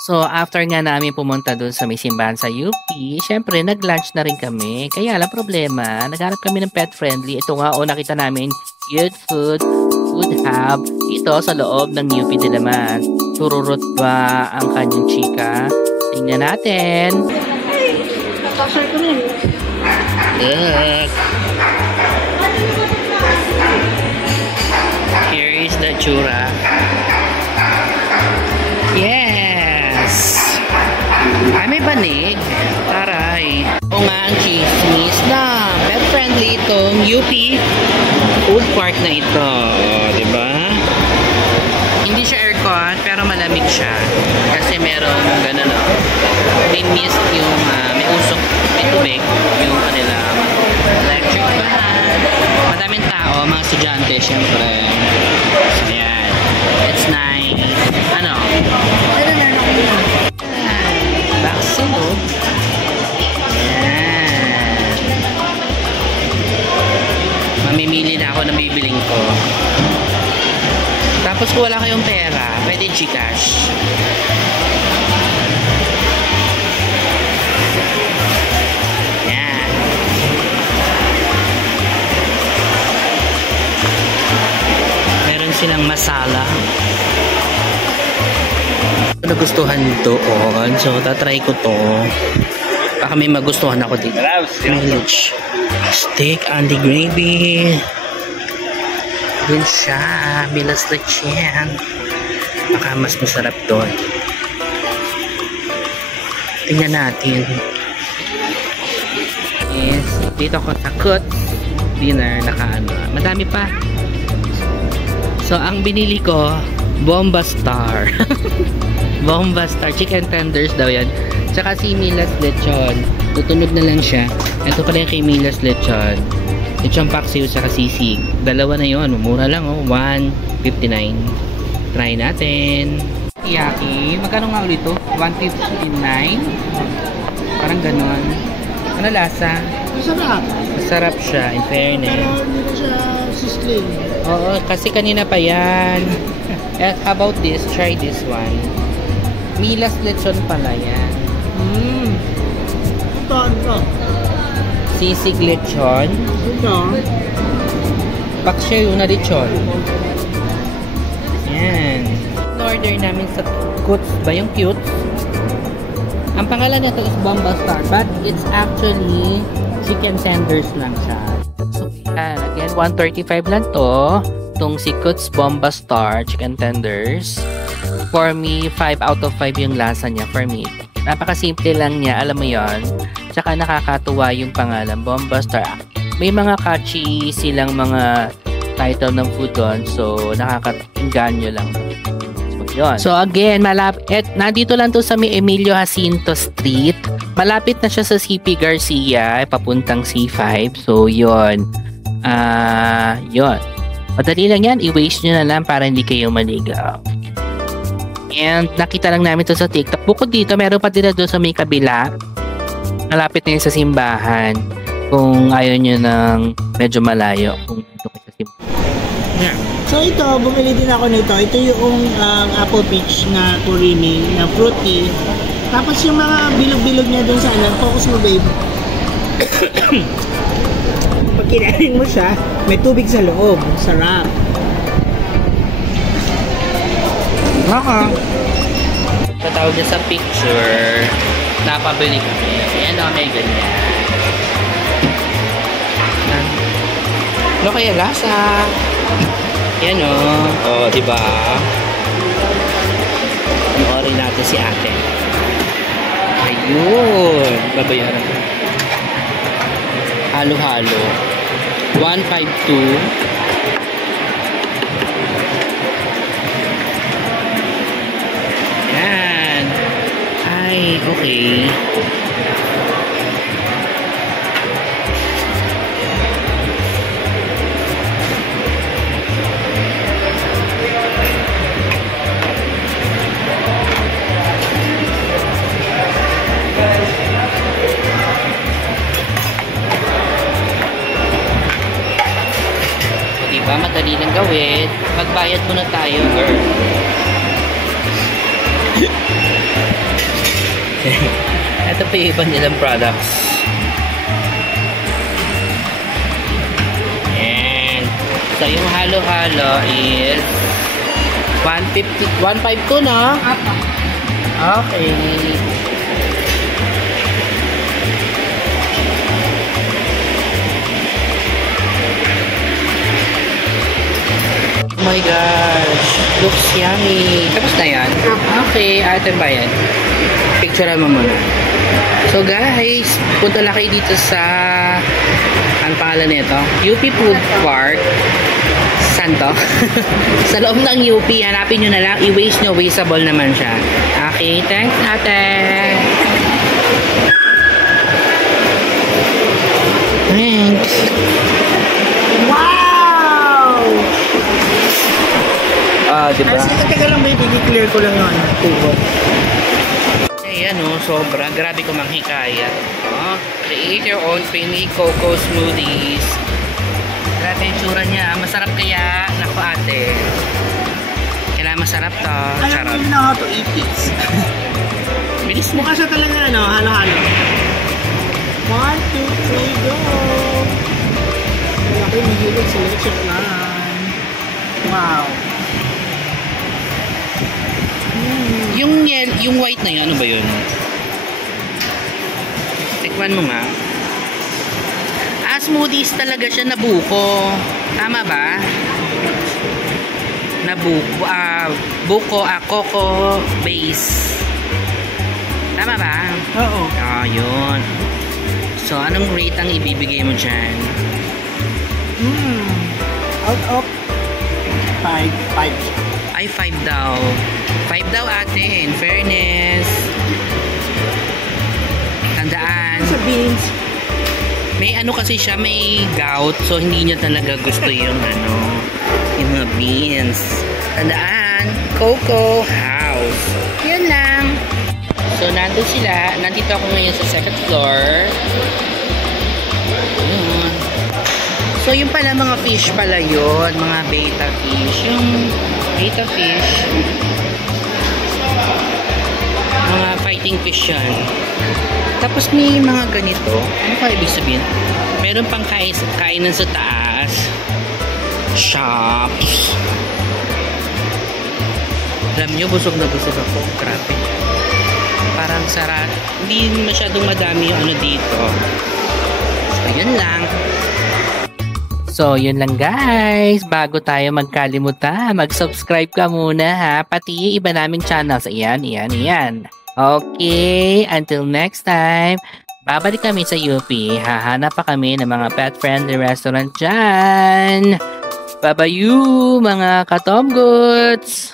So, after nga namin pumunta dun sa may simbahan sa UP, syempre, nag-lunch na rin kami. Kaya lang problema, naghanap kami ng pet-friendly. Ito nga, nakita namin, cute food hub dito sa loob ng UP Diliman. Tururot ba ang kanyang chika? Tingnan natin. Look. Here is the chura. Yes! Ay, may banig. Taray. O nga ang chismis na pet-friendly itong UP food park na ito. O, diba? Hindi siya aircon, pero malamig siya. Kasi merong gano'n, may mist yung, may usok, may tubig, yung kanilang electric fan. Madaming tao, mga estudyante, syempre. So, yan. It's nice. Ano? Vaccine, oh. Yan. Mamimili na ako ng bibiling ko. Tapos kung wala kayong pera, pwede GCash. Yan. Meron silang masala. Nagustuhan doon. So, tatry ko to. Baka may magustuhan ako dito. Mileage. Steak and the gravy. Yun siya. Milas na chiyan. Baka mas masarap doon. Tingnan natin. Yes. Dito ako sa Kut dinner. Madami pa. So, ang binili ko, Bomba Star. Bomba Star. Chicken tenders daw yan. Tsaka si Milas Lechon. Tutunog na lang siya. Ito pala yung kay Milas Lechon. Lechon paksiw sa sisig. Dalawa na yun. Mura lang, oh. $1.59. Try natin. Yaki. Magkano nga ulit ito? $1.59. Parang ganon. Ano lasa? Masarap. Masarap siya, in fairness. Pero hindi ko siya sisling. Oo, kasi kanina pa yan. How about this? Try this one. Milas Lechon pala yan. Ito, ano? Sisig lechon. Ito. Paksiw na lechon. Yan. In-order namin sa Kuts ba yung cute? Ang pangalan nito is Bomba Star, but it's actually chicken tenders lang siya. So, yan. Again, $135 lang to. Itong si Kuts Bomba Star chicken tenders. For me, 5 out of 5 yung lasa niya for me. Napakasimple lang niya, alam mo yon. Tsaka nakakatuwa yung pangalan, Bomba Star. May mga catchy silang mga title ng food doon, so nakaka-inganyo lang. So, yun. So again, nandito lang to sa may Emilio Jacinto Street. Malapit na siya sa CP Garcia, papuntang C5. So yun. Yun. Madali lang yan, i-waste nyo na lang para hindi kayo maligaw. And nakita lang namin to sa TikTok. Bukod dito, meron pa din doon sa may kabila. Malapit na yun sa simbahan. Kung ayaw nyo ng medyo malayo. Kung ito kayo sa simbahan. Yeah. So ito, bumili din ako nito. Ito yung apple peach na kurimi, na fruity. Tapos yung mga bilog-bilog niya dun sa focus mo babe. Pag kinain mo siya, may tubig sa loob. Sarap. Tatawag niya sa picture, napabili kami. Ayan o, may ganyan. Ano kaya lasa? Ayan o. O, diba? Panoorin natin si ate. Ayun. Babayaran ko. Halo-halo. 152. Ay, okay. Diba, madali lang gawin. Magbayad muna tayo, girl. Ito pa yung iba nilang products. And so yung halo-halo is 152 na? Okay. Oh my gosh, looks yummy. Tapos na yan? Okay, ate ba yan? Picture mo muna. So guys, punta lang kayo dito sa ang pangalan nito, UP Food Park. Saan to? Sa loob ng UP, hanapin nyo na lang. I-waste nyo, wasteable naman siya. Okay, thanks ate. Thanks. Wow! Diba? Teka lang baby, i-clear ko lang yung tubo. Ayan o, sobra. Grabe ko manghikayat. Create your own creamy cocoa smoothies. Grabe yung tsura niya. Masarap kaya? Naku ate. Kailangan masarap to. Alam mo na how to eat this. Bilis mo. Mukha siya talaga halo-halo. 1, 2, 3, go! Wala ko yung mahilig sa leche plan. Wow! Yung white na yun, ano ba yun? Tikman mo nga. Smoothies talaga siya, nabuko. Tama ba? Nabuko, buko, coco base. Tama ba? Oo. Yun. So, anong rate ang ibibigay mo dyan? Out of 5. Ay, 5 daw. 5 daw ate, in fairness. Tandaan. Sa beans. May ano kasi siya, may gout. So, hindi niya talaga gusto yung yung mga beans. Tandaan, Coco House. Yan lang. So, nandun sila. Nandito ako ngayon sa second floor. Yun. So, yung pala mga fish pala yun. Mga beta fish. Yung beta fish. Mga fighting fish yan. Tapos may mga ganito. Ano kaya ibig sabihin? Meron pang kainan sa taas. Shops. Alam nyo, busog na busog ako. Grabe. Parang sarap. Hindi masyadong madami yung ano dito. So, yun lang. So, yun lang guys. Bago tayo magkalimutan, mag-subscribe ka muna ha. Pati iba naming channels. Ayan. Okay, until next time, babalik kami sa UP. Hahanap pa kami ng mga pet-friendly restaurant dyan. Bye-bye you, mga katomgots!